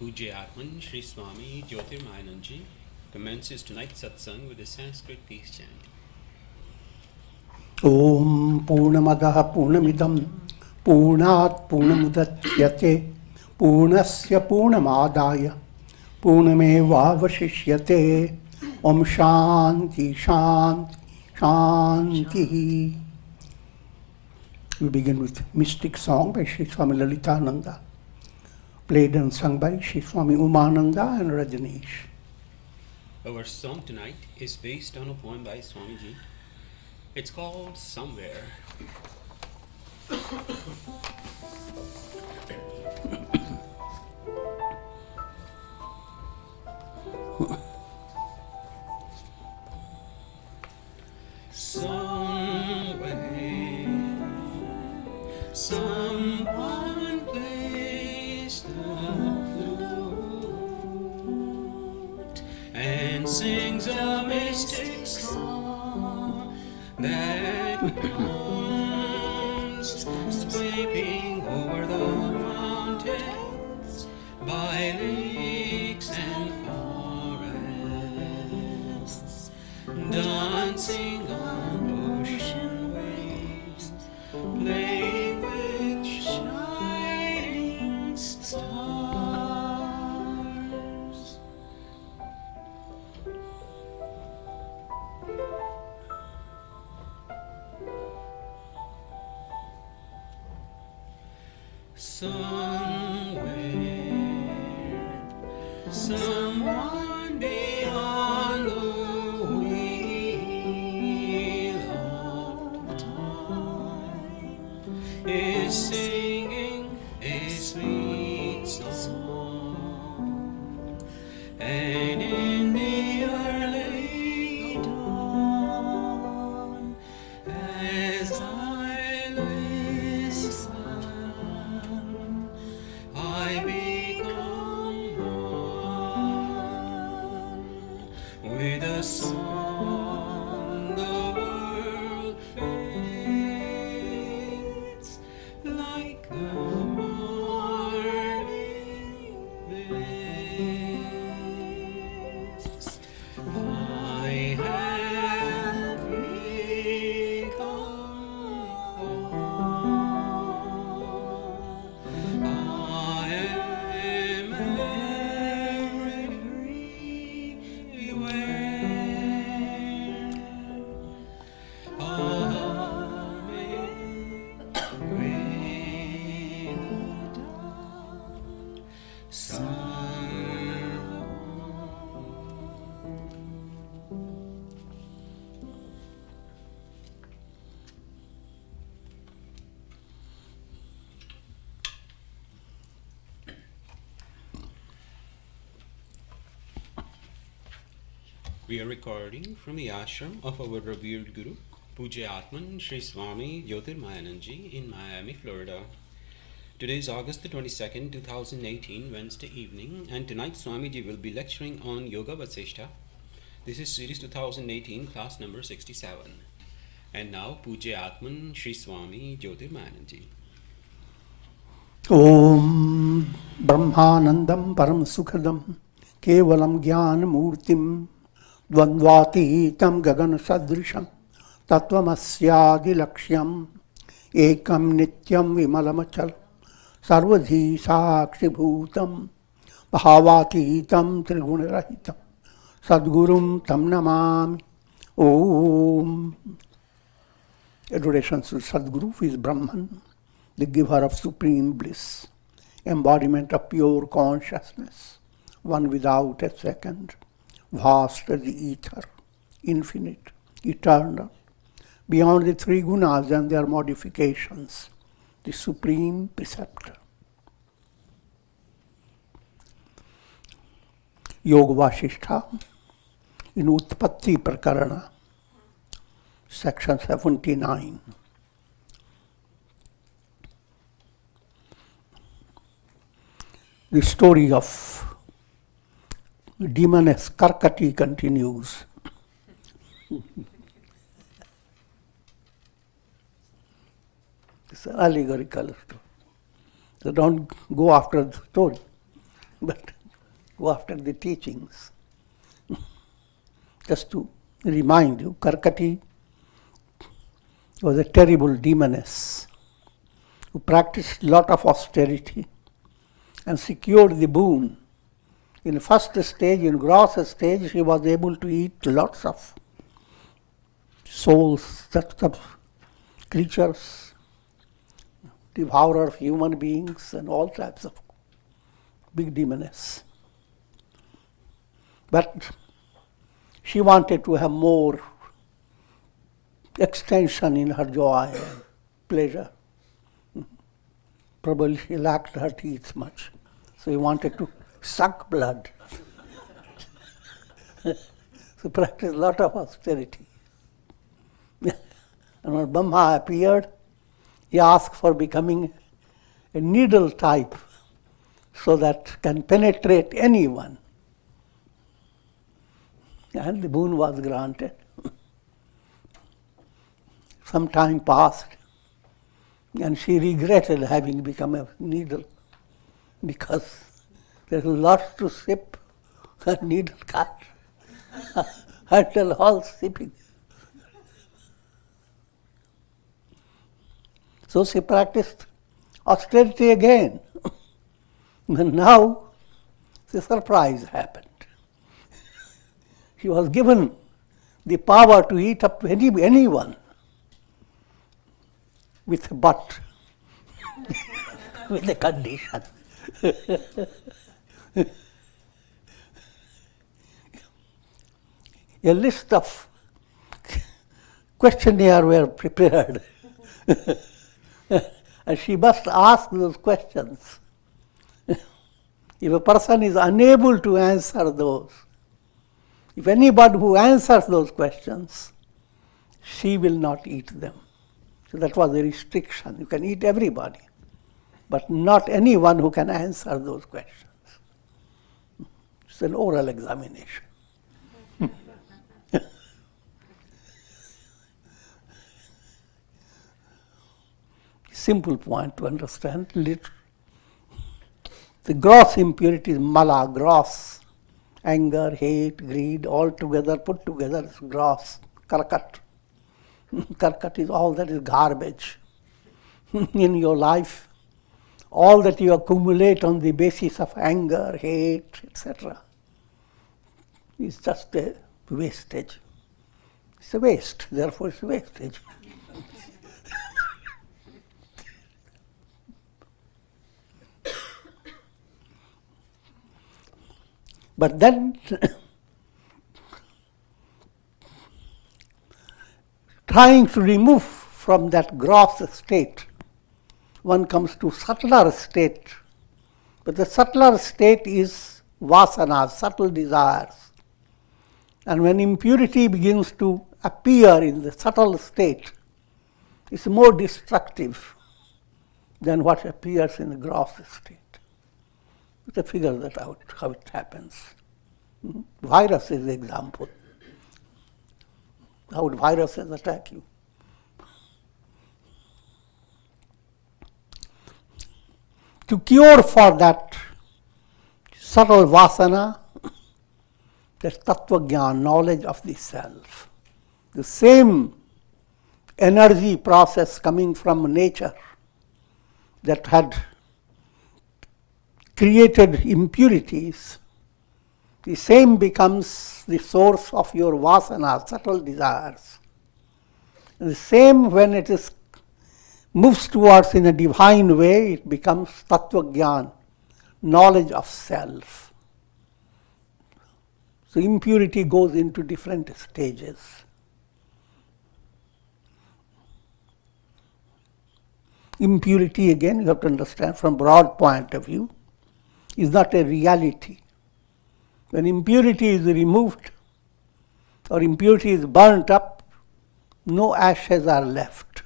Pujya Atman Sri Swami Jyotirmayananji commences tonight's satsang with a Sanskrit peace chant. Om Purnamadaha Purnamidam Purnat Purnamudachyate Purnasya Purnamadaya Purnamevavashishyate Om Shanti Shanti Shanti. We begin with Mystic Song by Sri Swami Lalitananda, played and sung by Sri Swami Umananda and Rajneesh. Our song tonight is based on a poem by Swamiji. It's called Somewhere. Somewhere, someone plays the flute and sings a mystic song that comes sweeping over the mountains, by lakes and forests, dancing on ocean waves, playing with shining stars. Somewhere, someone beyond the wheel of time is singing a sweet song, and in the early dawn, as I listen, I become one with a song. The world fades like the morning mist. I have become one. I am everywhere. We are recording from the ashram of our revered Guru, Pujya Atman Sri Swami Jyotirmayananji in Miami, Florida. Today is August the 22nd, 2018, Wednesday evening, and tonight Swamiji will be lecturing on Yoga Vasistha. This is series 2018, class number 67. And now Pujya Atman Sri Swami Jyotirmayananji. Om Brahmanandam Param Sukhadam Kevalam Jnana Murtim Dvandvatitam Gagana Sadrisham Tattvamasya Laksham Ekam Nityam Vimalamachal Sarvadhi Sakshi Bhutam Bhavatitam Triguna-rahitam Sadgurum Tam Namami. Om. Adoration to Sadguru, who is Brahman, the giver of supreme bliss, embodiment of pure consciousness, one without a second, vast as the ether, infinite, eternal, beyond the three gunas and their modifications, the supreme preceptor. Yoga Vasistha in Utpatti Prakarana, section 79. The story of demoness Karkati continues. It's an allegorical story. So don't go after the story. But go after the teachings. Just to remind you, Karkati was a terrible demoness who practiced a lot of austerity and secured the boon. In the first stage, in gross stage, she was able to eat lots of souls, lots of creatures, devourer of human beings and all types of big demoness. But she wanted to have more extension in her joy and pleasure. Probably she lacked her teeth much, so he wanted to suck blood. So practiced a lot of austerity. And when Brahma appeared, he asked for becoming a needle type so that can penetrate anyone. And the boon was granted. Some time passed, and she regretted having become a needle because there's lots to sip and needle cut until all sipping. So she practiced austerity again. And now the surprise happened. She was given the power to eat up anyone with a but, with a condition. A list of questionnaire were prepared. And she must ask those questions. If a person is unable to answer those, if anybody who answers those questions, she will not eat them. So that was a restriction. You can eat everybody, but not anyone who can answer those questions. It's an oral examination. Simple point to understand. The gross impurity is mala, gross. Anger, hate, greed, all together, put together is gross. Karkat. Karkat is all that is garbage in your life. All that you accumulate on the basis of anger, hate, etc. is just a wastage. It's a waste, therefore it's wastage. But then, trying to remove from that gross state, one comes to subtler state. But the subtler state is vasana, subtle desires. And when impurity begins to appear in the subtle state, it's more destructive than what appears in the gross state. You can figure that out, how it happens. Virus is the example. How would viruses attack you? To cure for that subtle vasana, there's tattva jnana, knowledge of the self. The same energy process coming from nature that had created impurities, the same becomes the source of your vasana, subtle desires. And the same, when it is moves towards in a divine way, it becomes tattva jnana, knowledge of self. So impurity goes into different stages. Impurity, again, you have to understand from broad point of view, is not a reality. When impurity is removed or impurity is burnt up, no ashes are left.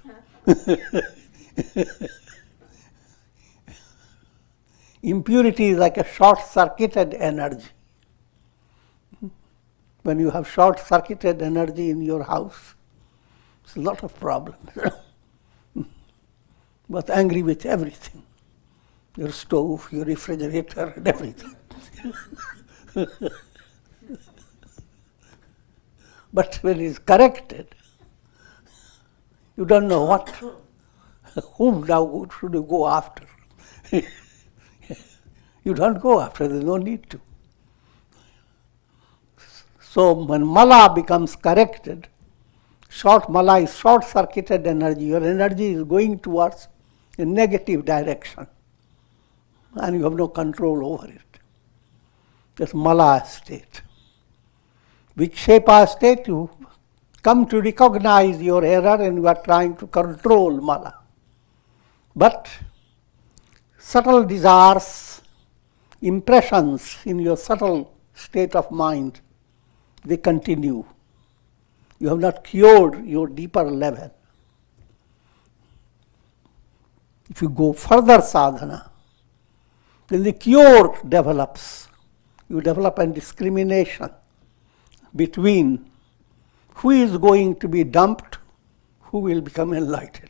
Impurity is like a short-circuited energy. When you have short-circuited energy in your house, it's a lot of problems. But angry with everything. Your stove, your refrigerator, and everything. But when it is corrected, you don't know whom now should you go after. You don't go after, there's no need to. So when mala becomes corrected, mala is short-circuited energy. Your energy is going towards a negative direction, and you have no control over it. That's mala state. Vikshepa state, you come to recognize your error and you are trying to control mala. But subtle desires, impressions in your subtle state of mind, they continue. You have not cured your deeper level. If you go further sadhana, then the cure develops. You develop a discrimination between who is going to be dumped, who will become enlightened.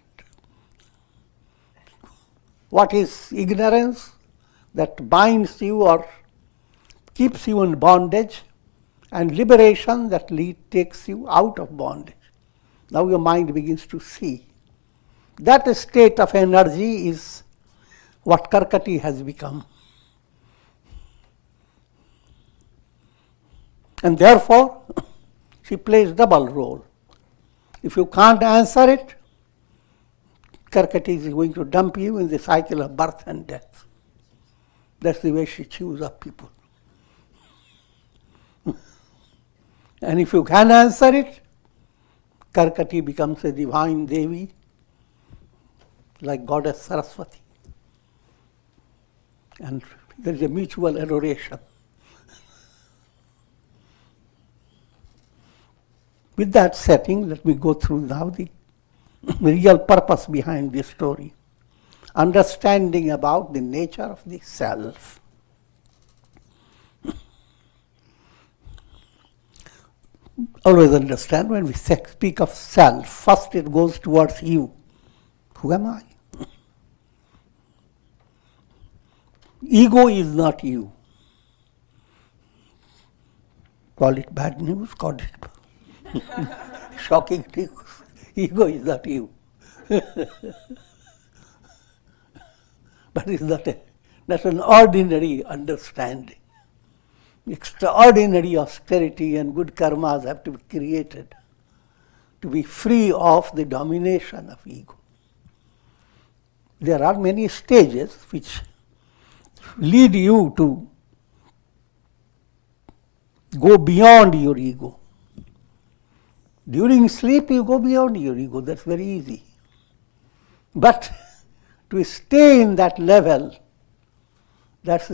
What is ignorance that binds you or keeps you in bondage, and liberation that takes you out of bondage. Now your mind begins to see. That state of energy is what Karkati has become. And therefore, she plays double role. If you can't answer it, Karkati is going to dump you in the cycle of birth and death. That's the way she chews up people. And if you can answer it, Karkati becomes a divine Devi, like Goddess Saraswati. And there is a mutual adoration. With that setting, let me go through now the real purpose behind this story. Understanding about the nature of the self. Always understand when we speak of self, first it goes towards you. Who am I? Ego is not you. Call it bad news, call it shocking news. Ego is not you. But it's not an ordinary understanding. Extraordinary austerity and good karmas have to be created to be free of the domination of ego. There are many stages which lead you to go beyond your ego. During sleep, you go beyond your ego. That's very easy. But to stay in that level, that's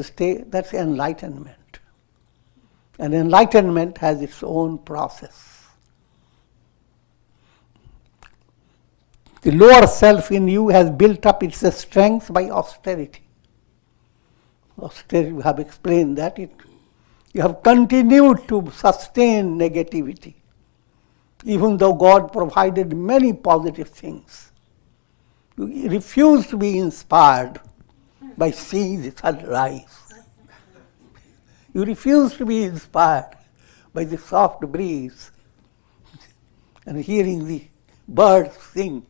enlightenment. And enlightenment has its own process. The lower self in you has built up its strength by austerity. Austerity, we have explained that. You have continued to sustain negativity, even though God provided many positive things. You refuse to be inspired by seeing the sunrise. You refuse to be inspired by the soft breeze and hearing the birds sing.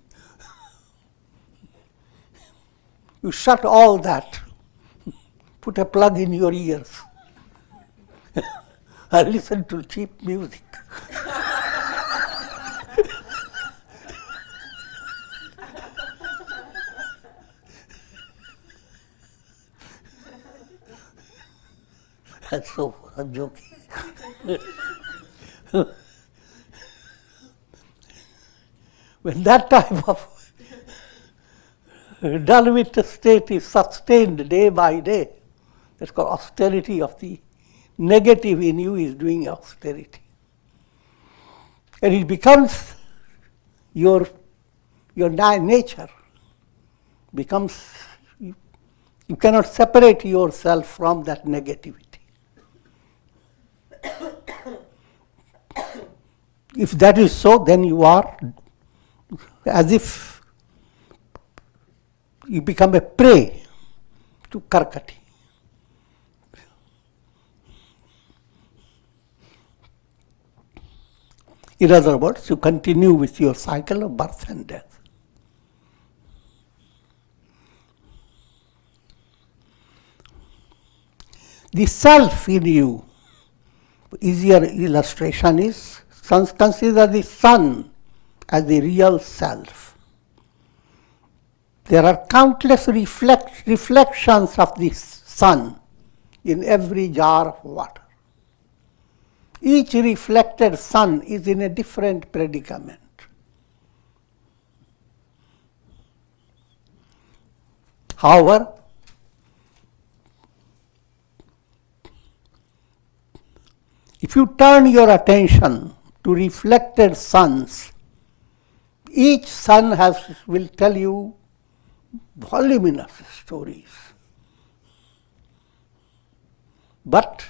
You shut all that, put a plug in your ears, and listen to cheap music. And so I'm joking. When that type of dull-wit state is sustained day by day, that's called austerity of the negative in you is doing austerity. And it becomes your nature, becomes, you cannot separate yourself from that negativity. If that is so, then you are as if you become a prey to Karkati. In other words, you continue with your cycle of birth and death. The self in you, easier illustration is, consider the sun as the real self. There are countless reflections of this sun in every jar of water. Each reflected sun is in a different predicament. However, if you turn your attention to reflected suns, each sun will tell you voluminous stories. But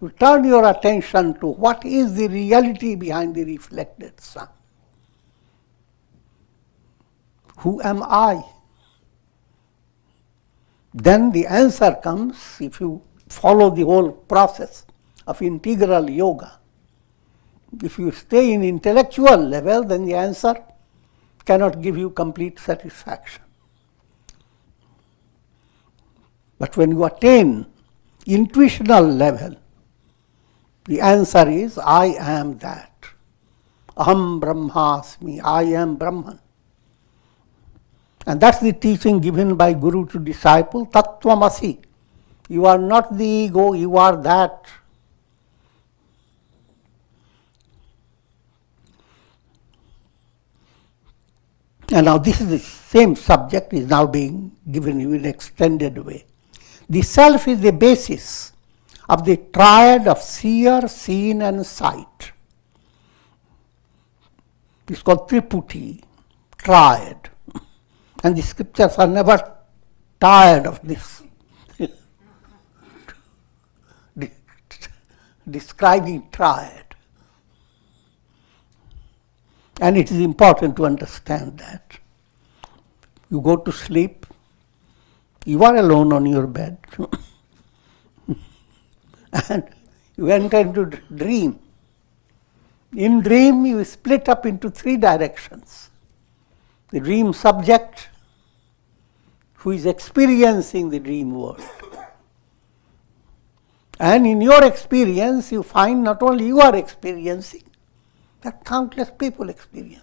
you turn your attention to what is the reality behind the reflected sun. Who am I? Then the answer comes if you follow the whole process of integral yoga. If you stay in intellectual level, then the answer cannot give you complete satisfaction. But when you attain intuitional level, the answer is, I am that. Aham Brahmasmi, I am Brahman. And that's the teaching given by Guru to disciple, Tattvamasi. You are not the ego, you are that. And now this is the same subject is now being given you in an extended way. The self is the basis of the triad of seer, seen and sight. It's called Triputi, triad. And the scriptures are never tired of this. Describing triad. And it is important to understand that. You go to sleep, you are alone on your bed. And you enter into dream. In dream, you split up into three directions. The dream subject, who is experiencing the dream world. And in your experience, you find not only you are experiencing, that countless people experience.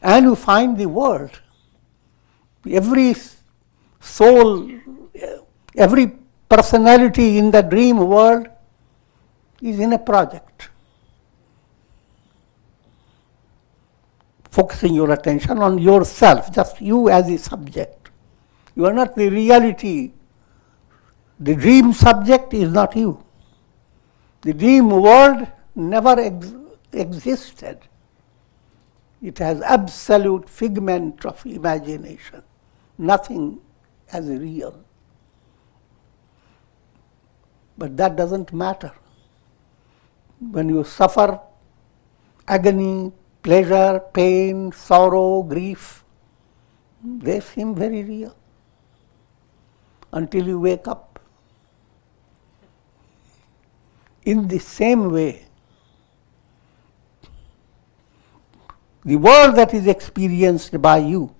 And you find the world. Every soul, every personality in the dream world is in a project. Focusing your attention on yourself, just you as a subject. You are not the reality. The dream subject is not you. The dream world never existed. It has absolute figment of imagination, nothing as real. But that doesn't matter. When you suffer agony, pleasure, pain, sorrow, grief, they seem very real until you wake up. In the same way, the world that is experienced by you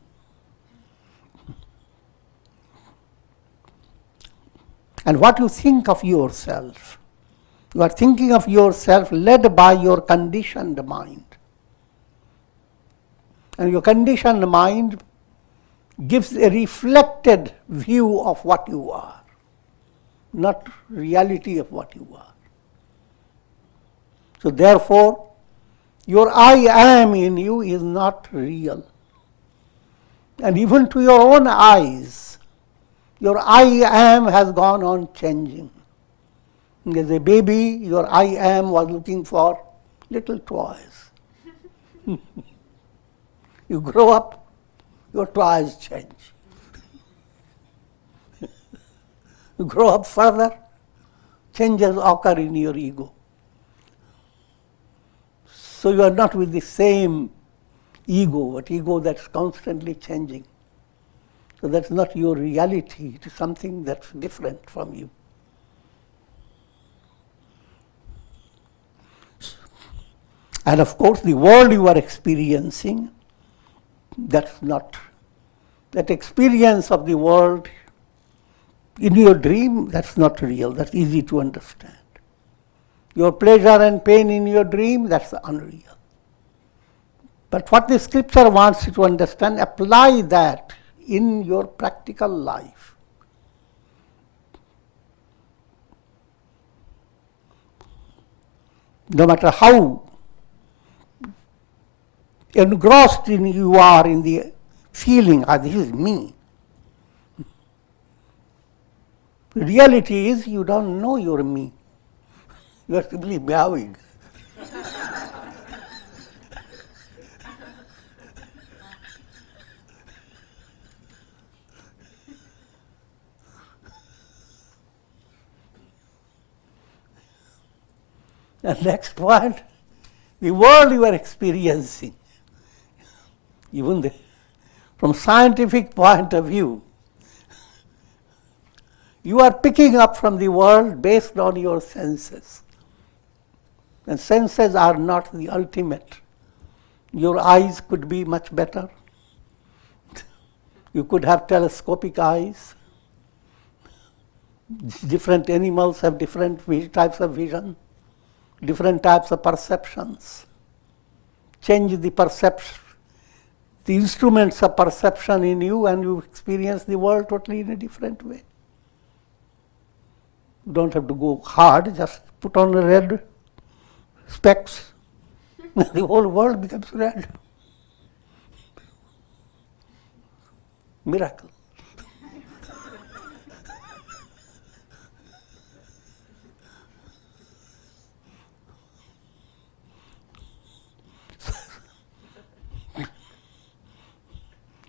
and what you think of yourself, you are thinking of yourself led by your conditioned mind. And your conditioned mind gives a reflected view of what you are, not reality of what you are. So therefore, your I am in you is not real. And even to your own eyes, your I am has gone on changing. As a baby, your I am was looking for little toys. You grow up, your toys change. You grow up further, changes occur in your ego. So you are not with the same ego, but ego that's constantly changing. So that's not your reality, it is something that's different from you. And of course, the world you are experiencing, that experience of the world in your dream, that's not real, that's easy to understand. Your pleasure and pain in your dream, that's unreal. But what the scripture wants you to understand, apply that in your practical life. No matter how engrossed you are in the feeling, this is me. The reality is you don't know you're me. You are simply meowing. And next point, the world you are experiencing, even from scientific point of view, you are picking up from the world based on your senses. And senses are not the ultimate. Your eyes could be much better. You could have telescopic eyes. Different animals have different types of vision, different types of perceptions. Change the perception, the instruments of perception in you, and you experience the world totally in a different way. You don't have to go hard, just put on red specs. The whole world becomes red. Miracle.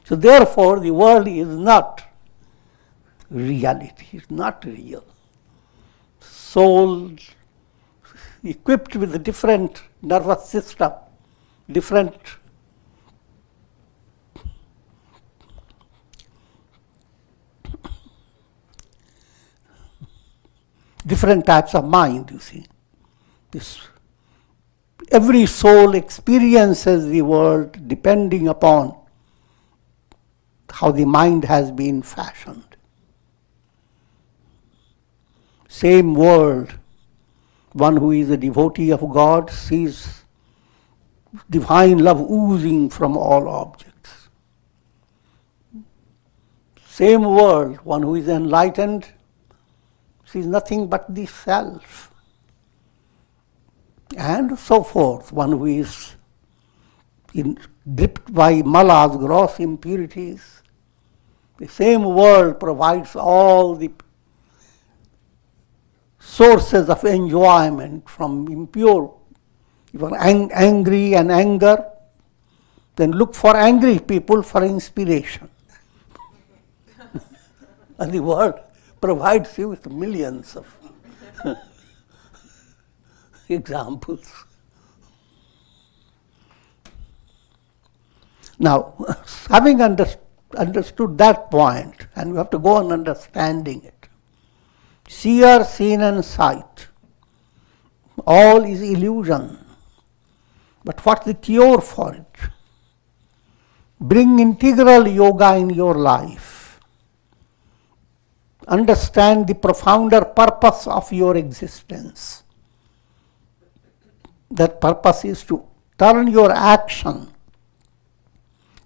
So therefore, the world is not reality, it's not real. Soul equipped with a different nervous system, different types of mind, you see. Every soul experiences the world depending upon how the mind has been fashioned. Same world, one who is a devotee of God sees divine love oozing from all objects. Same world, one who is enlightened sees nothing but the self. And so forth, one who is gripped by malas, gross impurities. The same world provides all the sources of enjoyment from impure. If you are angry and anger, then look for angry people for inspiration. And the world provides you with millions of examples. Now, having understood that point, and we have to go on understanding it. Seer, seen and sight, all is illusion. But what's the cure for it? Bring integral yoga in your life. Understand the profounder purpose of your existence. That purpose is to turn your action,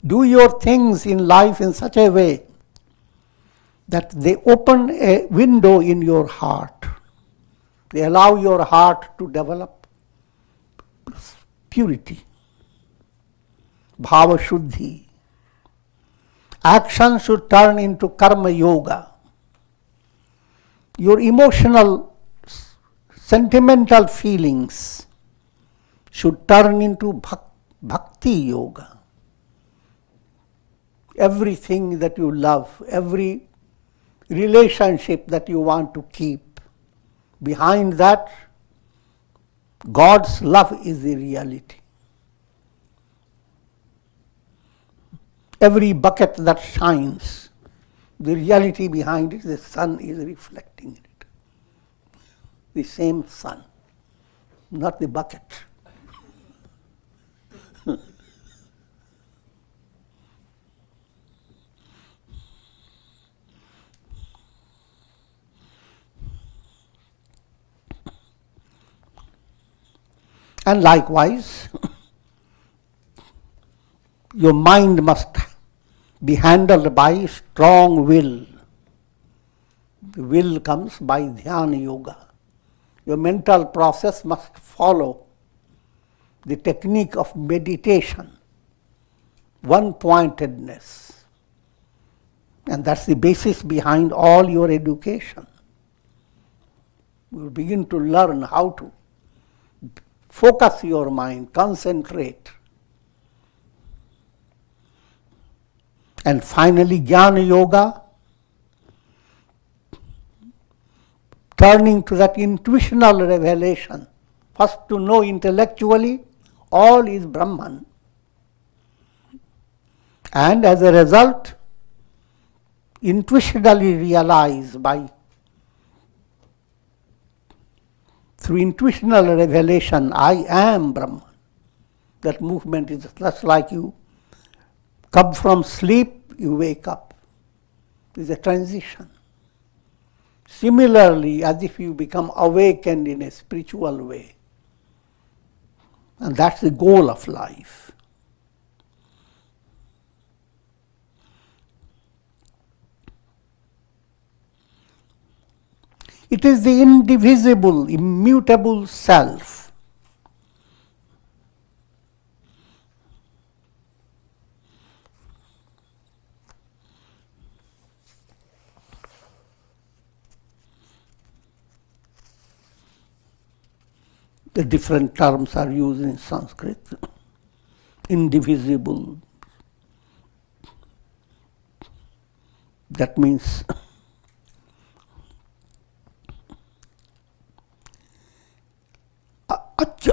do your things in life in such a way that they open a window in your heart. They allow your heart to develop purity, bhava shuddhi. Action should turn into karma yoga. Your emotional, sentimental feelings should turn into bhakti yoga. Everything that you love, every relationship that you want to keep, behind that, God's love is the reality. Every bucket that shines, the reality behind it, the sun is reflecting it. The same sun, not the bucket. And likewise, your mind must be handled by strong will. The will comes by dhyana yoga. Your mental process must follow the technique of meditation, one-pointedness. And that's the basis behind all your education. You begin to learn how to focus your mind, concentrate. And finally, Jnana Yoga, turning to that intuitional revelation. First to know intellectually, all is Brahman. And as a result, intuitionally realize through intuitional revelation, I am Brahman. That movement is just like you come from sleep, you wake up. It is a transition. Similarly, as if you become awakened in a spiritual way. And that's the goal of life. It is the indivisible, immutable self. The different terms are used in Sanskrit. Indivisible. That means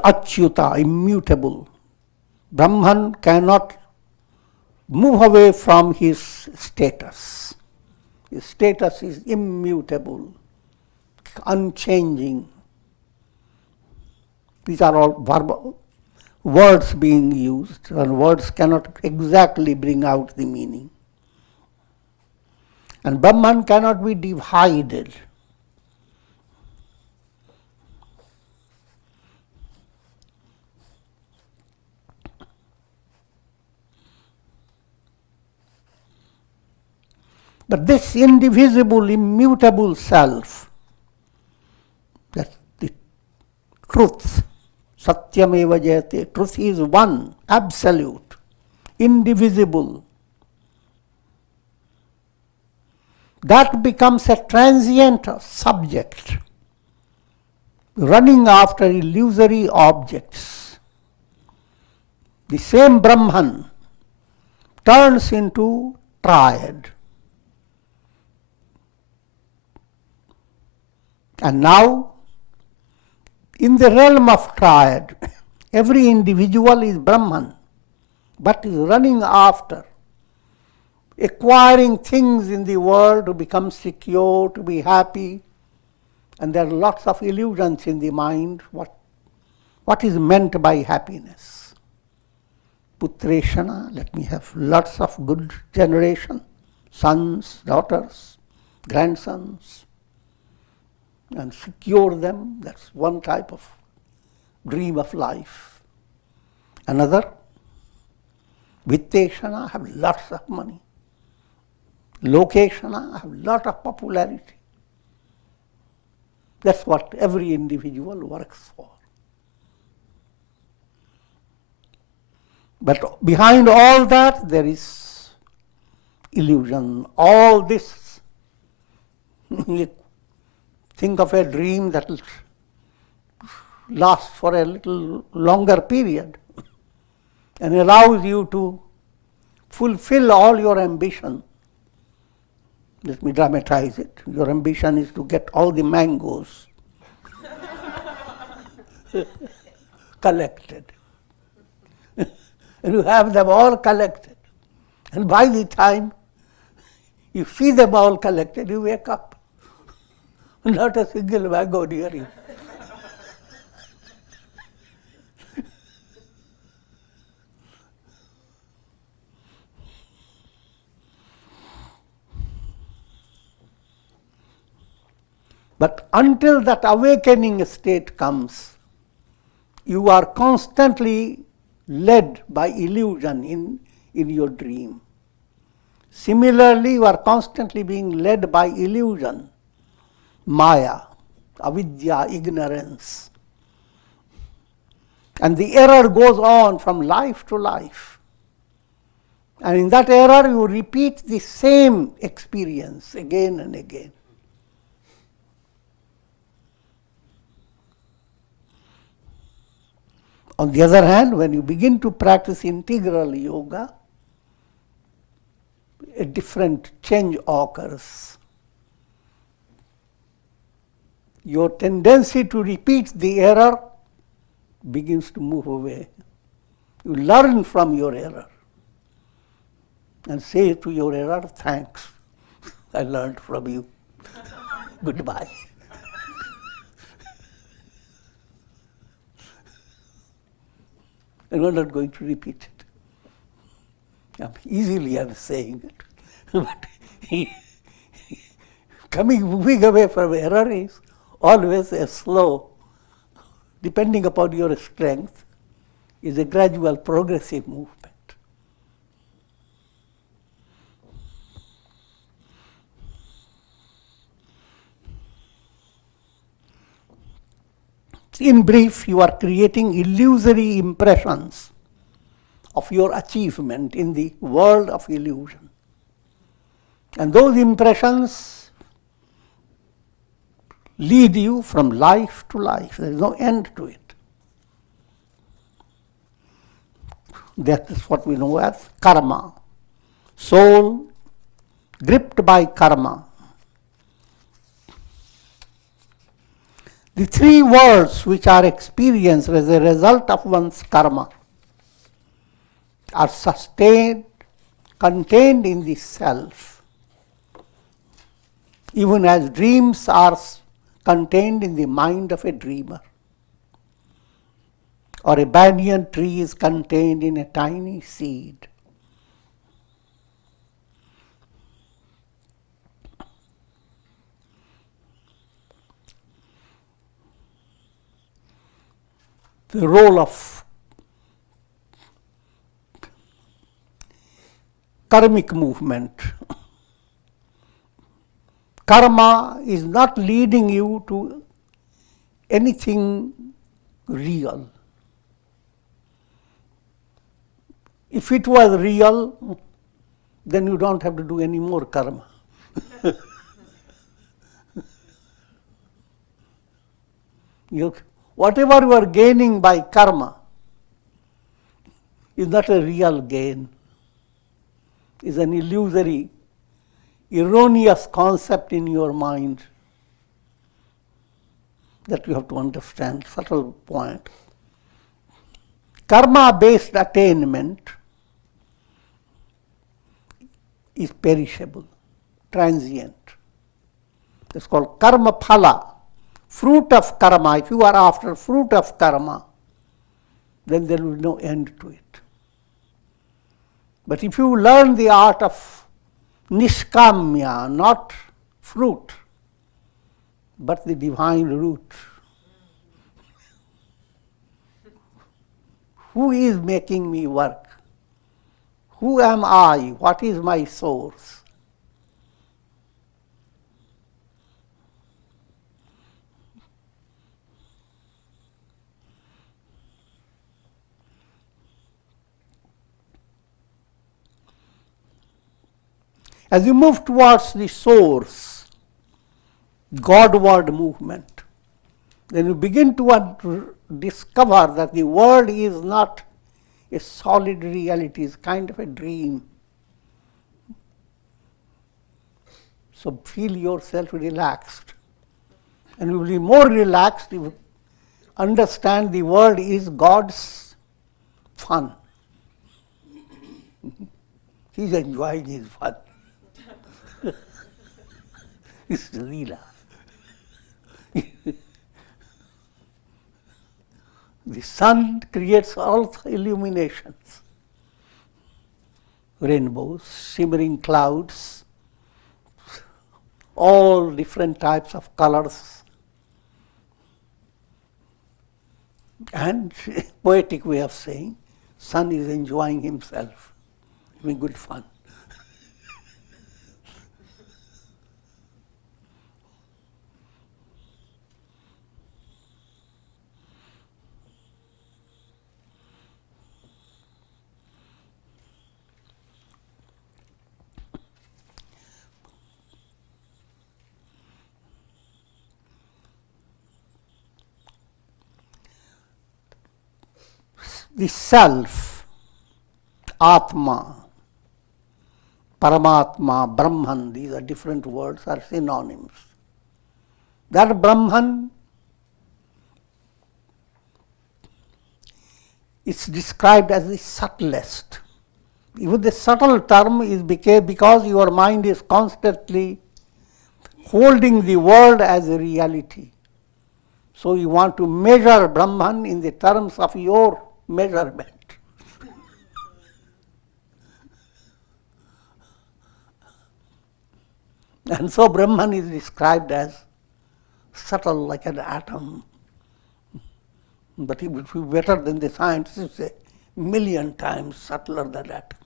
Achyuta, immutable. Brahman cannot move away from his status. His status is immutable, unchanging. These are all verbal words being used, and words cannot exactly bring out the meaning. And Brahman cannot be divided. But this indivisible, immutable self, that's the truth, Satyameva Jayate, truth is one, absolute, indivisible. That becomes a transient subject, running after illusory objects. The same Brahman turns into triad. And now, in the realm of triad, every individual is Brahman, but is running after, acquiring things in the world to become secure, to be happy. And there are lots of illusions in the mind. What is meant by happiness? Putreshana, let me have lots of good generation, sons, daughters, grandsons, and secure them. That's one type of dream of life. Another, Vitteshana, have lots of money. Lokeshana, have lot of popularity. That's what every individual works for. But behind all that, there is illusion. All this, think of a dream that will last for a little longer period and allows you to fulfill all your ambition. Let me dramatize it. Your ambition is to get all the mangoes collected. And you have them all collected. And by the time you see them all collected, you wake up. Not a single mango near you. But until that awakening state comes, you are constantly led by illusion in your dream. Similarly, you are constantly being led by illusion, maya, avidya, ignorance. And the error goes on from life to life. And in that error, you repeat the same experience again and again. On the other hand, when you begin to practice integral yoga, a different change occurs. Your tendency to repeat the error begins to move away. You learn from your error and say to your error, thanks, I learned from you. Goodbye. And we're not going to repeat it. I'm saying it. But moving away from error is always a slow, depending upon your strength, is a gradual, progressive movement. In brief, you are creating illusory impressions of your achievement in the world of illusion. And those impressions lead you from life to life. There is no end to it. That is what we know as karma. Soul gripped by karma. The three worlds which are experienced as a result of one's karma are contained in the self, even as dreams are contained in the mind of a dreamer, or a banyan tree is contained in a tiny seed. The role of karmic movement. Karma is not leading you to anything real. If it was real, then you don't have to do any more karma. Whatever you are gaining by karma is not a real gain. It's an illusory, erroneous concept in your mind that you have to understand, subtle point. Karma-based attainment is perishable, transient. It's called karma phala. Fruit of karma. If you are after fruit of karma, then there will be no end to it. But if you learn the art of nishkamya, not fruit, but the divine root, who is making me work? Who am I? What is my source? As you move towards the source, Godward movement, then you begin to discover that the world is not a solid reality, it's kind of a dream. So feel yourself relaxed. And you will be more relaxed if you understand the world is God's fun. He's enjoying his fun. It's Leela. The sun creates all illuminations, rainbows, shimmering clouds, all different types of colors. And poetic way of saying, sun is enjoying himself, having good fun. The self, Atma, Paramatma, Brahman, these are different words, are synonyms. That Brahman is described as the subtlest. Even the subtle term is because your mind is constantly holding the world as a reality. So you want to measure Brahman in the terms of your measurement. And so Brahman is described as subtle like an atom. But it would be better than the scientists say, 1,000,000 times subtler than atom.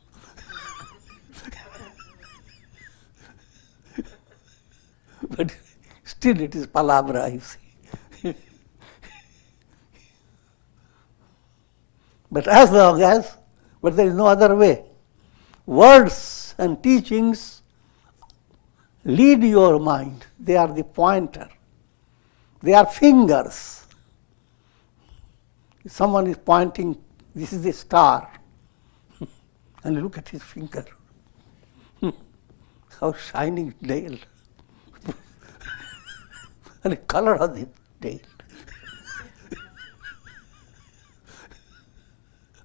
But still it is palabra, you see. But as long as, but there is no other way. Words and teachings lead your mind. They are the pointer. They are fingers. Someone is pointing, this is the star. And look at his finger. How shining nail. And the color of the nail.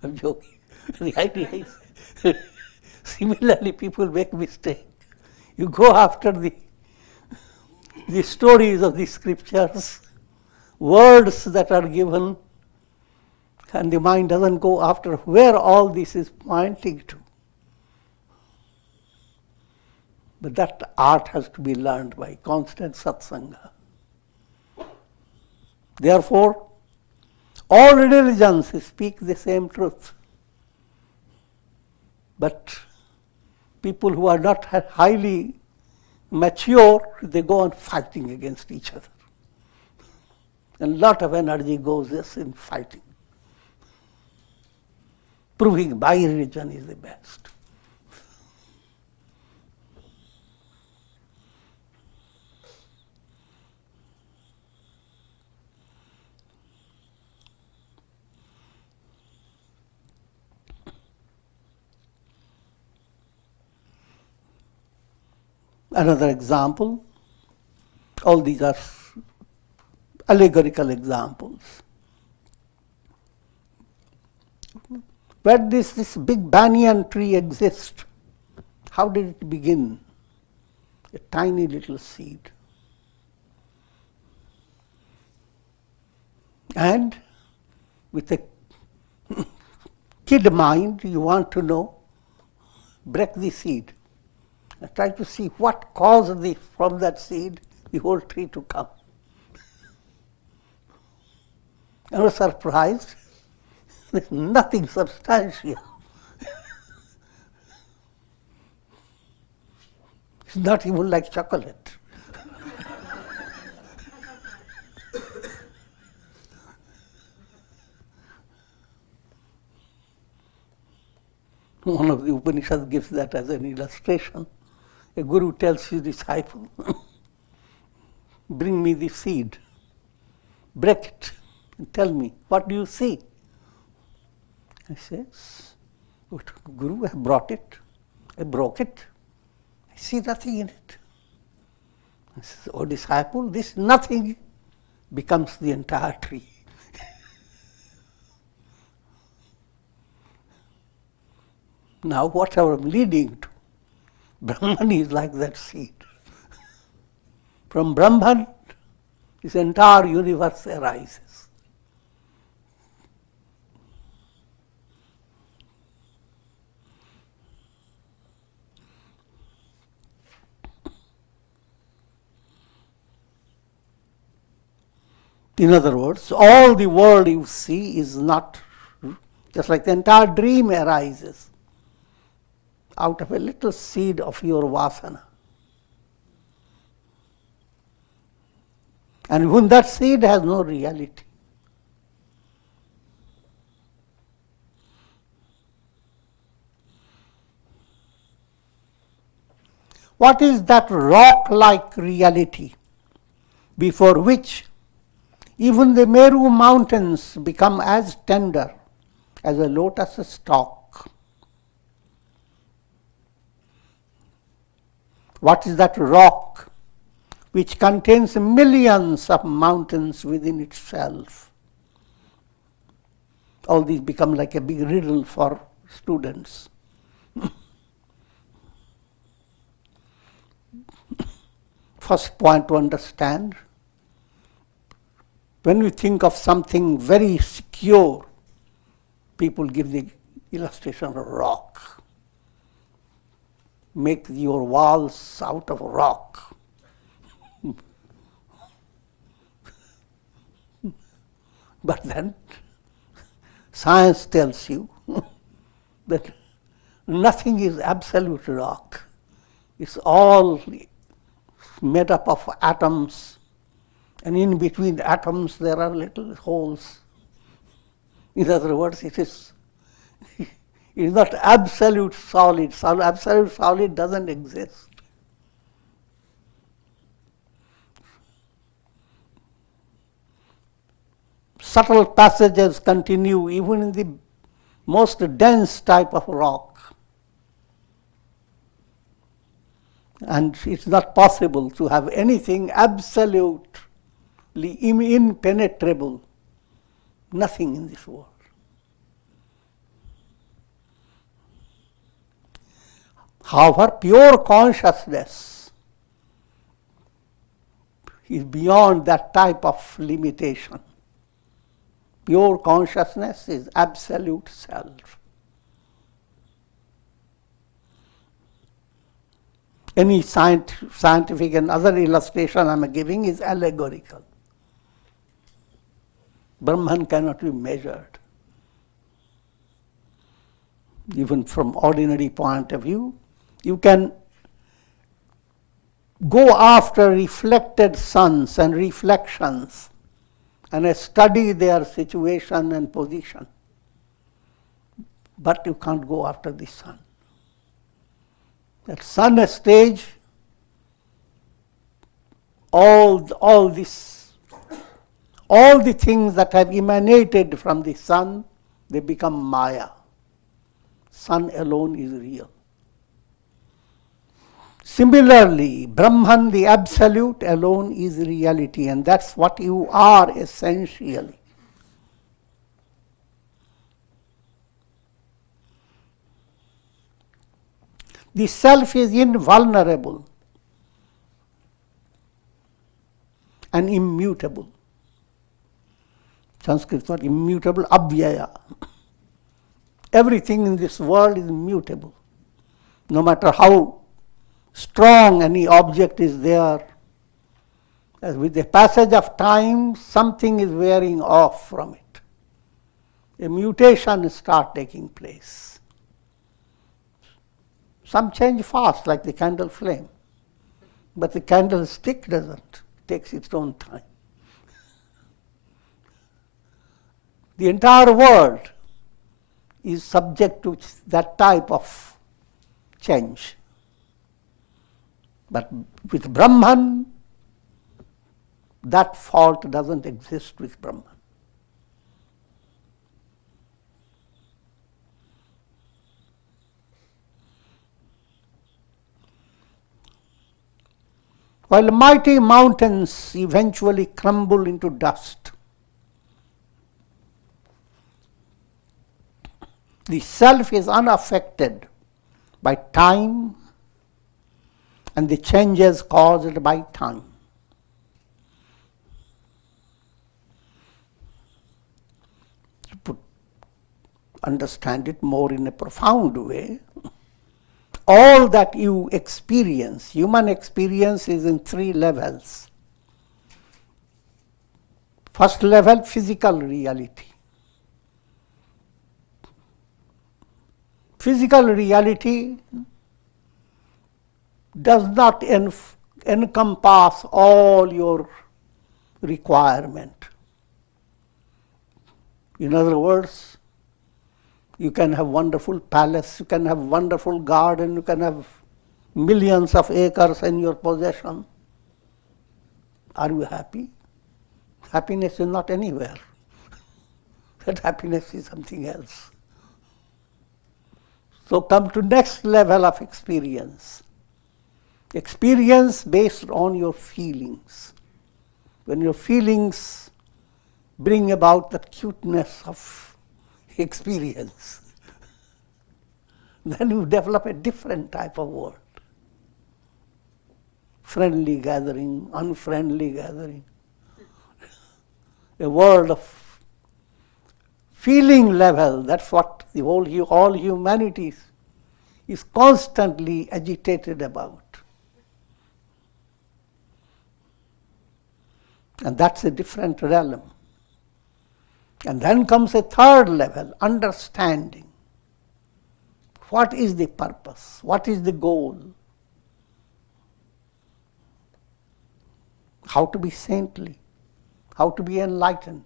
I'm joking. The idea is, similarly people make mistake. You go after the stories of the scriptures, words that are given, and the mind doesn't go after where all this is pointing to. But that art has to be learned by constant satsanga. Therefore, all religions speak the same truth. But people who are not highly mature, they go on fighting against each other. And a lot of energy goes in fighting, proving my religion is the best. Another example, all these are allegorical examples. Where did this big banyan tree exist? How did it begin? A tiny little seed. And with a kid mind, you want to know, break the seed. And try to see what caused from that seed the whole tree to come. I was surprised. There's nothing substantial. It's not even like chocolate. One of the Upanishads gives that as an illustration. A guru tells his disciple, bring me the seed, break it, and tell me, what do you see? He says, Guru, I brought it, I broke it, I see nothing in it. He says, oh disciple, this nothing becomes the entire tree. Now what I'm leading to, Brahman is like that seed. From Brahman, this entire universe arises. In other words, all the world you see is not, just like the entire dream arises out of a little seed of your vasana. And when that seed has no reality, what is that rock-like reality before which even the Meru mountains become as tender as a lotus stalk? What is that rock which contains millions of mountains within itself? All these become like a big riddle for students. First point to understand, when we think of something very secure, people give the illustration of a rock. Make your walls out of rock. But then science tells you that nothing is absolute rock. It's all made up of atoms, and in between the atoms there are little holes. In other words, it is not absolute solid. Absolute solid doesn't exist. Subtle passages continue even in the most dense type of rock. And it's not possible to have anything absolutely impenetrable. Nothing in this world. However, pure consciousness is beyond that type of limitation. Pure consciousness is absolute self. Any scientific and other illustration I'm giving is allegorical. Brahman cannot be measured. Even from ordinary point of view, you can go after reflected suns and reflections and study their situation and position. But you can't go after the sun. That sun stage, all the things that have emanated from the sun, they become Maya. Sun alone is real. Similarly, Brahman, the Absolute, alone is reality, and that's what you are essentially. The self is invulnerable and immutable. Sanskrit word immutable, abhyaya. Everything in this world is mutable. No matter how strong any object is there, as with the passage of time, something is wearing off from it. A mutation starts taking place. Some change fast, like the candle flame. But the candlestick doesn't. It takes its own time. The entire world is subject to that type of change. But with Brahman, that fault doesn't exist with Brahman. While mighty mountains eventually crumble into dust, the self is unaffected by time and the changes caused by time. To understand it more in a profound way, all that you experience, human experience, is in three levels. First level, physical reality. Physical reality does not encompass all your requirement. In other words, you can have wonderful palace, you can have wonderful garden, you can have millions of acres in your possession. Are you happy? Happiness is not anywhere. That happiness is something else. So come to next level of experience. Experience based on your feelings. When your feelings bring about the cuteness of experience, then you develop a different type of world. Friendly gathering, unfriendly gathering. A world of feeling level, that's what the all humanity is constantly agitated about. And that's a different realm. And then comes a third level, understanding. What is the purpose? What is the goal? How to be saintly? How to be enlightened?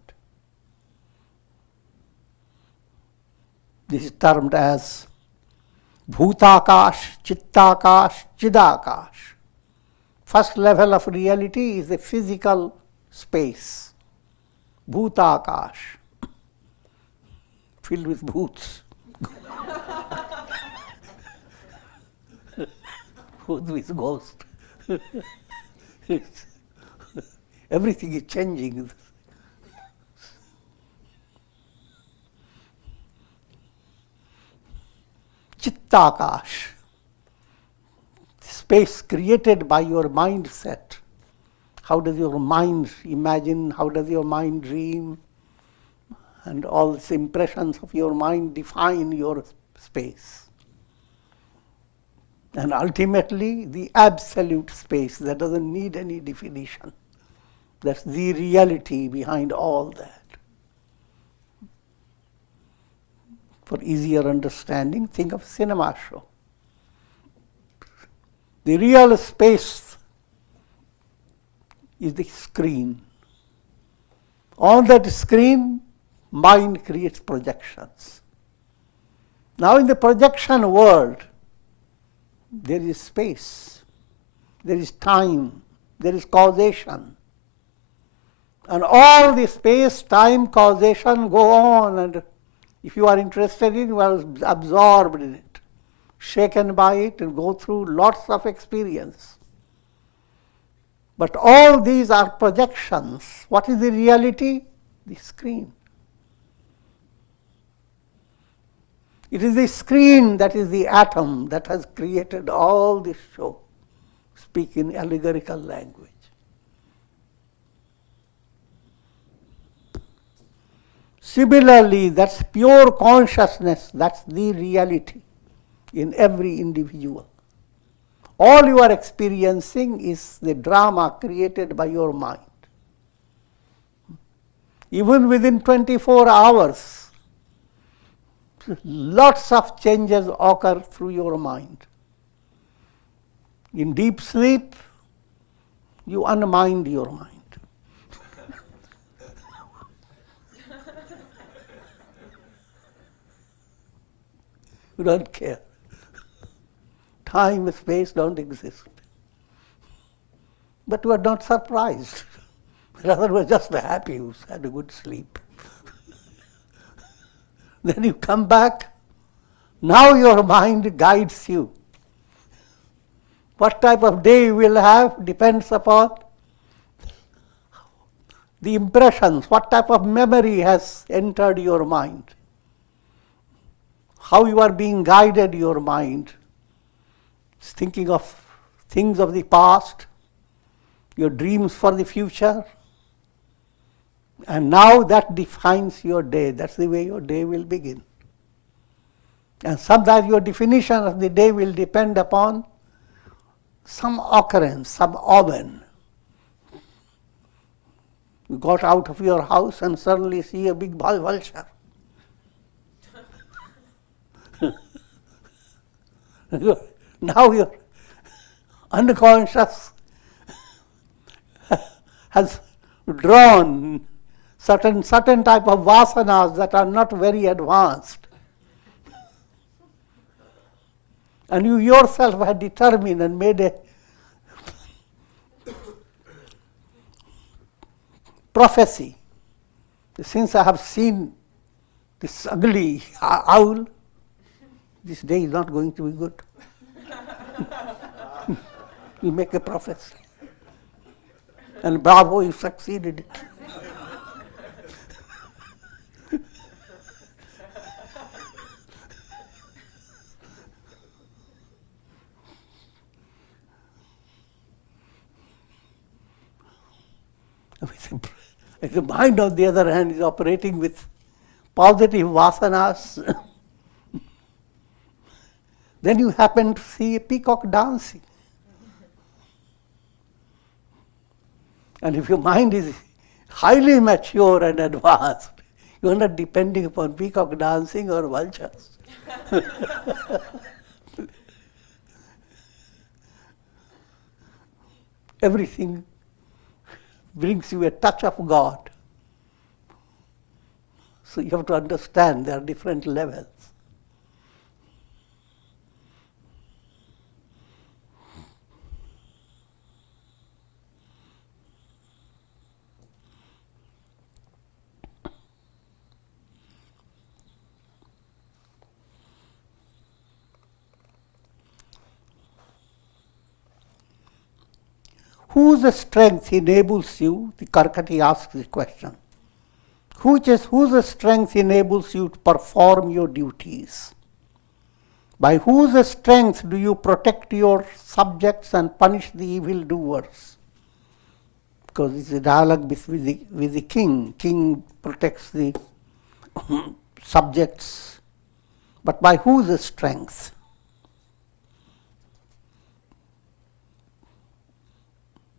This is termed as Bhutakash, Chittakash, Chidakash. First level of reality is the physical space. Bhutakash, filled with bhoots. With ghosts. Everything is changing. Chittakash, space created by your mindset. How does your mind imagine? How does your mind dream? And all these impressions of your mind define your space. And ultimately, the absolute space that doesn't need any definition. That's the reality behind all that. For easier understanding, think of a cinema show. The real space is the screen. On that screen, mind creates projections. Now in the projection world, there is space, there is time, there is causation. And all the space, time, causation go on, and if you are interested in it, you are absorbed in it, shaken by it, and go through lots of experience. But all these are projections. What is the reality? The screen. It is the screen that is the atom that has created all this show. Speak in allegorical language. Similarly, that's pure consciousness, that's the reality in every individual. All you are experiencing is the drama created by your mind. Even within 24 hours, lots of changes occur through your mind. In deep sleep, you unmind your mind. You don't care. Time and space don't exist. But you are not surprised. Rather, you are just happy you had a good sleep. Then you come back. Now your mind guides you. What type of day you will have depends upon the impressions, what type of memory has entered your mind, how you are being guided your mind, thinking of things of the past, your dreams for the future, and now that defines your day. That's the way your day will begin. And sometimes your definition of the day will depend upon some occurrence, some omen. You got out of your house and suddenly see a big vulture. Now your unconscious has drawn certain type of vasanas that are not very advanced. And you yourself had determined and made a prophecy. Since I have seen this ugly owl, this day is not going to be good. You make a prophecy. And bravo, you succeeded. The mind, on the other hand, is operating with positive vasanas. Then you happen to see a peacock dancing. And if your mind is highly mature and advanced, you are not depending upon peacock dancing or vultures. Everything brings you a touch of God. So you have to understand there are different levels. Whose strength enables you, the Karkati asks the question, whose strength enables you to perform your duties? By whose strength do you protect your subjects and punish the evildoers? Because it's a dialogue with the king. King protects the subjects. But by whose strength?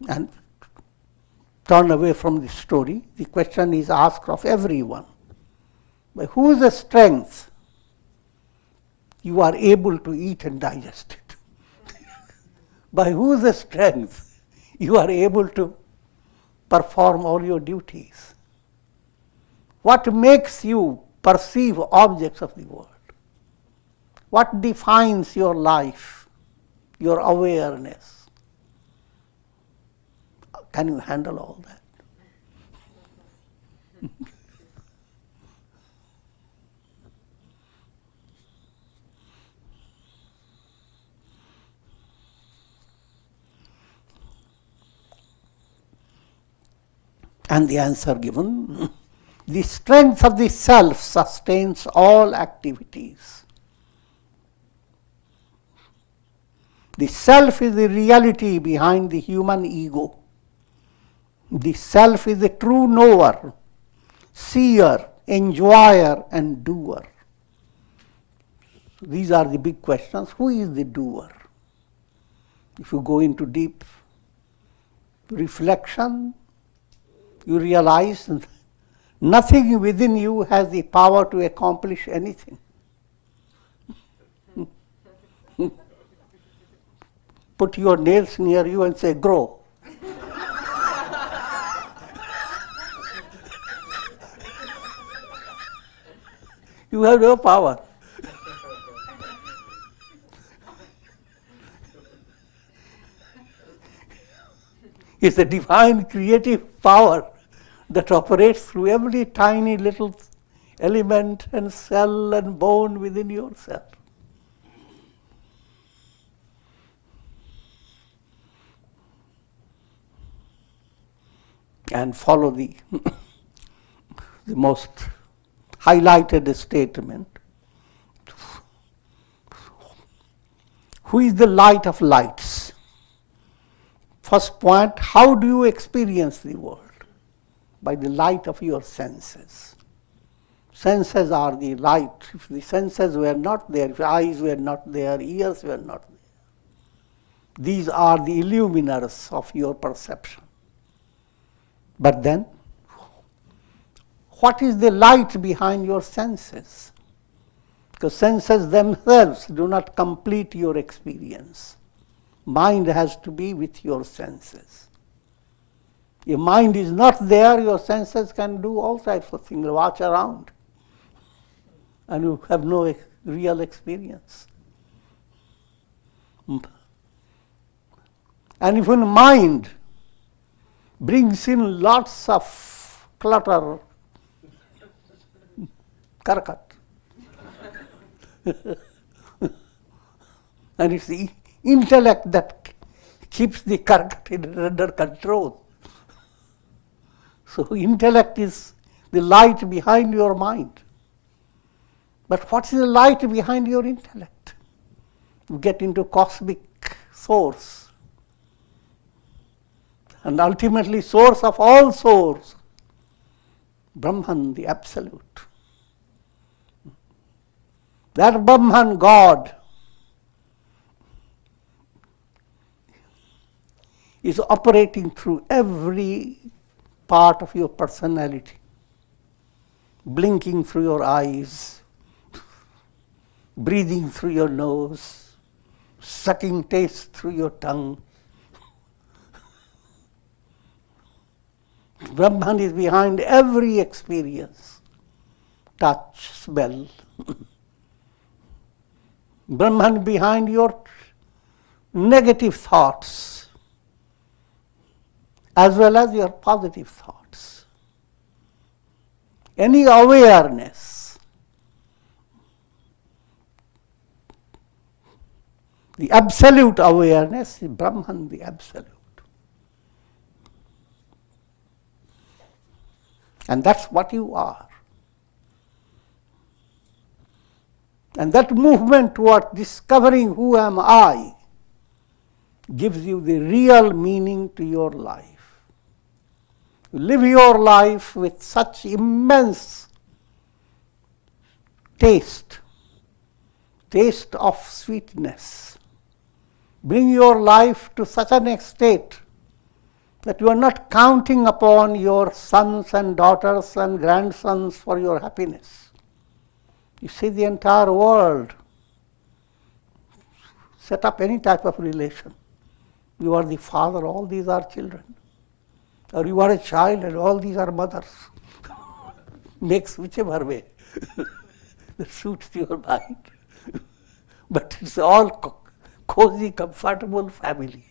And turn away from the story. The question is asked of everyone. By whose strength you are able to eat and digest it? By whose strength you are able to perform all your duties? What makes you perceive objects of the world? What defines your life, your awareness? Can you handle all that? And the answer given, the strength of the self sustains all activities. The self is the reality behind the human ego. The self is the true knower, seer, enjoyer, and doer. These are the big questions. Who is the doer? If you go into deep reflection, you realize nothing within you has the power to accomplish anything. Put your nails near you and say, grow. You have no power. It's a divine creative power that operates through every tiny little element and cell and bone within yourself. And follow the most highlighted statement. Who is the light of lights? First point, how do you experience the world? By the light of your senses. Senses are the light. If the senses were not there, if eyes were not there, ears were not there, these are the illuminers of your perception. But then, what is the light behind your senses? Because senses themselves do not complete your experience. Mind has to be with your senses. If mind is not there, your senses can do all types of things, watch around, and you have no real experience. And if mind brings in lots of clutter, karkat, and it's the intellect that keeps the karkat under control. So intellect is the light behind your mind. But what is the light behind your intellect? You get into cosmic source. And ultimately source of all source, Brahman, the Absolute. That Brahman, God, is operating through every part of your personality, blinking through your eyes, breathing through your nose, sucking taste through your tongue. Brahman is behind every experience, touch, smell. Brahman behind your negative thoughts as well as your positive thoughts. Any awareness, the absolute awareness is Brahman, the Absolute. And that's what you are. And that movement toward discovering who am I gives you the real meaning to your life. You live your life with such immense taste of sweetness. Bring your life to such an extent that you are not counting upon your sons and daughters and grandsons for your happiness. You see the entire world. Set up any type of relation. You are the father, all these are children. Or you are a child and all these are mothers. Makes whichever way that suits your mind. But it's all cozy, comfortable family.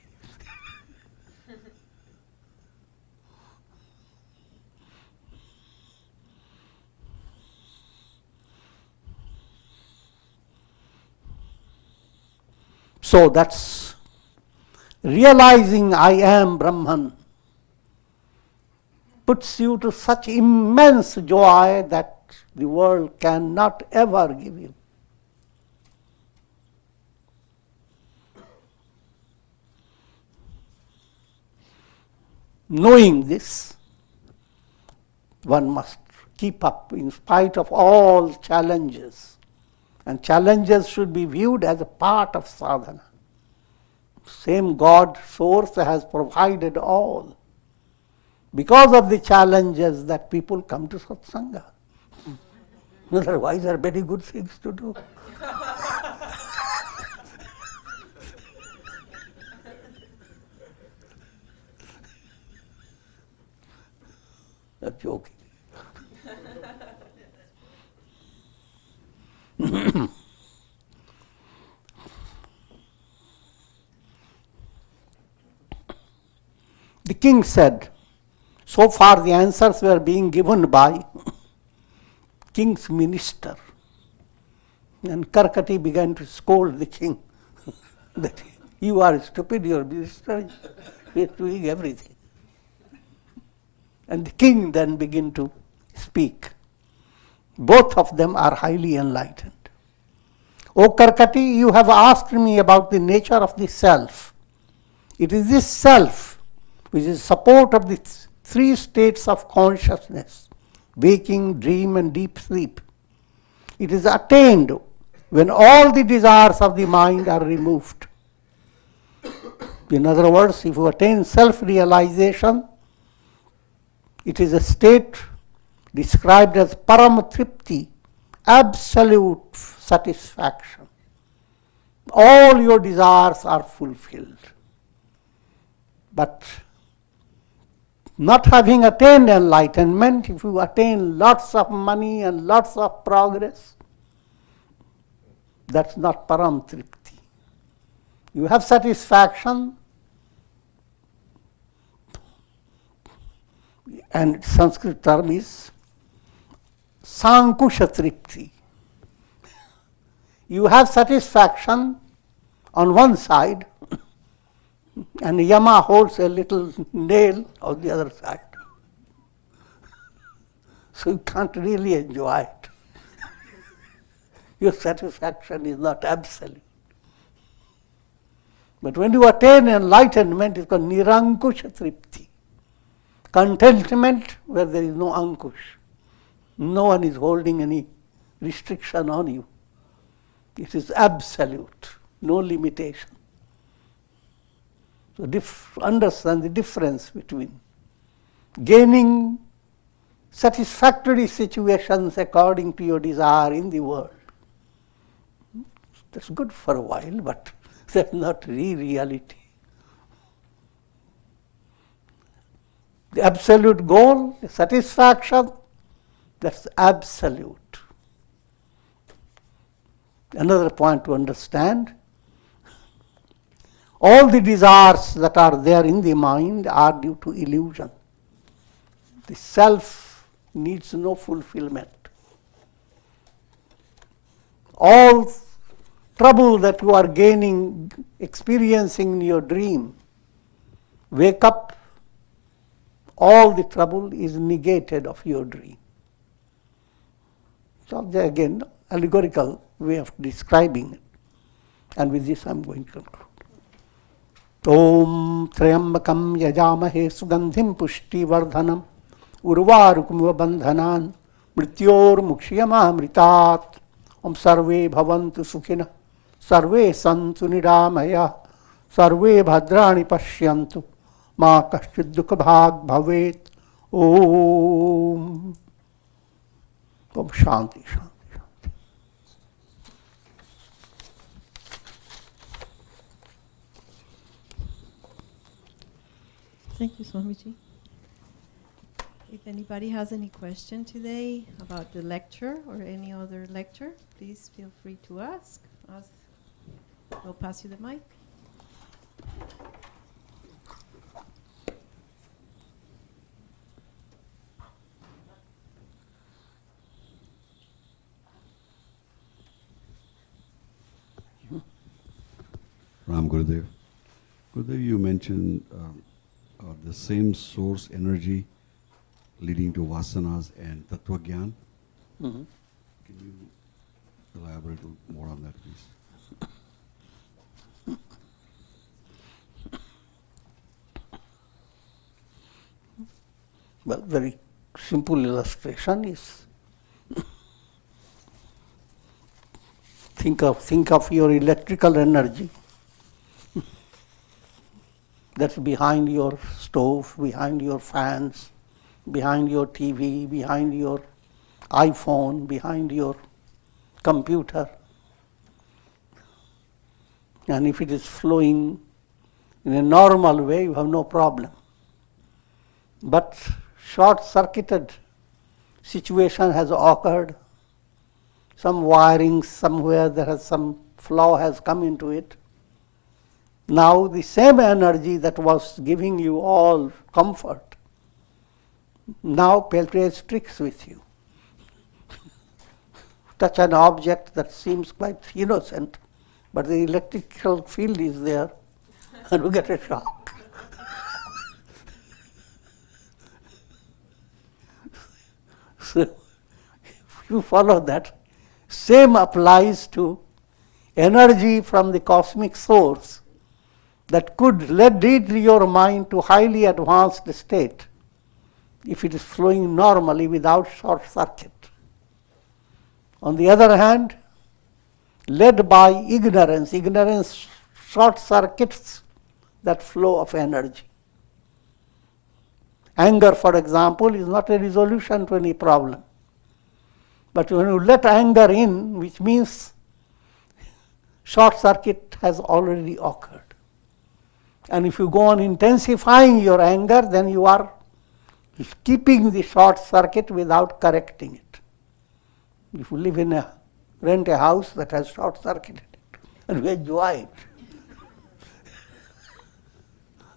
So that's realizing I am Brahman puts you to such immense joy that the world cannot ever give you. Knowing this, one must keep up in spite of all challenges. And challenges should be viewed as a part of sadhana. Same God source has provided all. Because of the challenges that people come to satsanga. Otherwise, there are very good things to do. I'm joking. The king said, so far the answers were being given by king's minister. And Karkati began to scold the king that you are stupid, your minister is doing everything. And the king then began to speak. Both of them are highly enlightened. O Karkati, you have asked me about the nature of the self. It is this self which is support of the three states of consciousness, waking, dream, and deep sleep. It is attained when all the desires of the mind are removed. In other words, if you attain self-realization, it is a state described as param tripti, absolute satisfaction. All your desires are fulfilled. But not having attained enlightenment, if you attain lots of money and lots of progress, that's not param tripti. You have satisfaction, and Sanskrit term is sankusha tripti. You have satisfaction on one side, and Yama holds a little nail on the other side. So you can't really enjoy it. Your satisfaction is not absolute. But when you attain enlightenment, it's called nirankusha tripti. Contentment where there is no ankush. No one is holding any restriction on you. It is absolute, no limitation. So understand the difference between gaining satisfactory situations according to your desire in the world. That's good for a while, but that's not reality. The absolute goal, the satisfaction, that's absolute. Another point to understand, all the desires that are there in the mind are due to illusion. The self needs no fulfillment. All trouble that you are gaining, experiencing in your dream, wake up, all the trouble is negated of your dream. So again, allegorical way of describing it. And with this I'm going to conclude. Om Trayambakam Yajamahe Sugandhim Pushti Vardhanam Urvarukum Bandhanan Mrityor Mukshiyama Mritat Om Sarve Bhavantu Sukhina Sarve Santu Niramaya Sarve Bhadrani Pashyantu Ma Kaschid Dukha Bhag Bhavet Om Shanti Shanti. Thank you, Swamiji. If anybody has any question today about the lecture or any other lecture, please feel free to ask. We'll pass you the mic. Ram Gurudev. Gurudev, you mentioned the same source energy leading to vasanas and tattva gyan. Mm-hmm. Can you elaborate a little more on that, please? Well, very simple illustration is think of your electrical energy that's behind your stove, behind your fans, behind your TV, behind your iPhone, behind your computer. And if it is flowing in a normal way, you have no problem. But short-circuited situation has occurred. Some wiring somewhere, there has some flaw has come into it. Now the same energy that was giving you all comfort now plays tricks with you. Touch an object that seems quite innocent, but the electrical field is there and you get a shock. So if you follow that, same applies to energy from the cosmic source that could lead your mind to highly advanced state if it is flowing normally without short circuit. On the other hand, led by ignorance short circuits that flow of energy. Anger, for example, is not a resolution to any problem. But when you let anger in, which means short circuit has already occurred. And if you go on intensifying your anger, then you are keeping the short circuit without correcting it. If you live in rent a house that has short circuited it, and you enjoy it.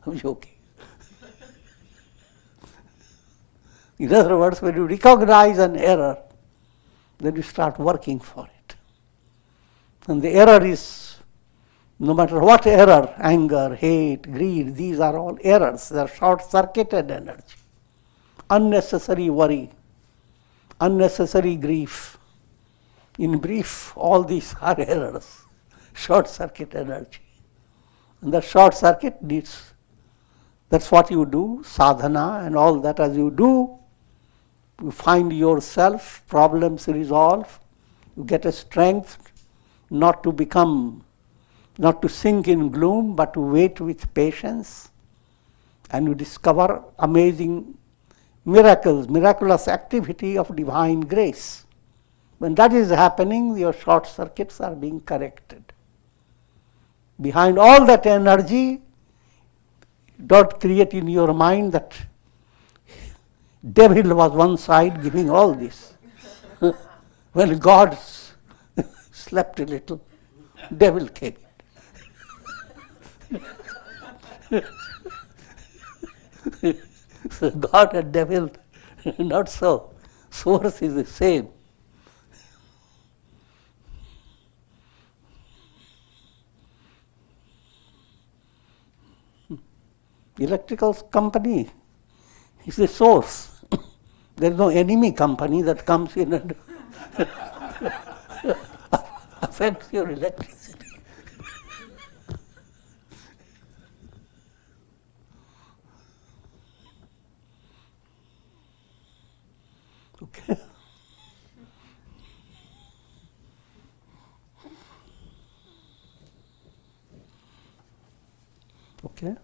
I'm joking. In other words, when you recognize an error, then you start working for it. And the error is, no matter what error, anger, hate, greed, these are all errors. They are short-circuited energy. Unnecessary worry, unnecessary grief. In brief, all these are errors, short-circuit energy. And the short circuit needs, that's what you do, sadhana and all that. As you do, you find yourself, problems resolve, you get a strength not to sink in gloom, but to wait with patience, and you discover amazing miracles, miraculous activity of divine grace. When that is happening, your short circuits are being corrected. Behind all that energy, don't create in your mind that devil was one side giving all this. When God slept a little, devil came. So God and devil, not so. Source is the same. Electrical company is the source. There is no enemy company that comes in and affects your electricity. Okay. Okay.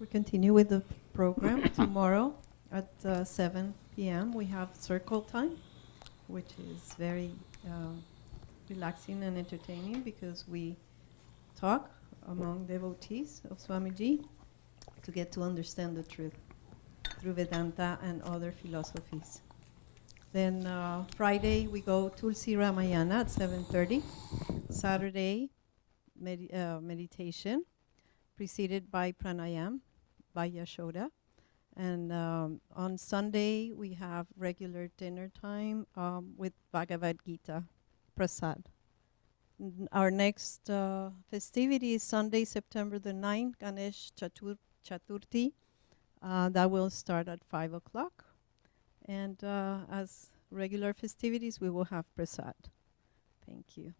We continue with the program tomorrow at 7 p.m. We have circle time, which is very relaxing and entertaining because we talk among devotees of Swamiji to get to understand the truth through Vedanta and other philosophies. Then Friday we go Tulsi Ramayana at 7:30. Saturday meditation preceded by pranayam by Yashoda. And on Sunday, we have regular dinner time with Bhagavad Gita, Prasad. Our next festivity is Sunday, September the 9th, Ganesh Chaturthi. That will start at 5 o'clock. And as regular festivities, we will have Prasad. Thank you.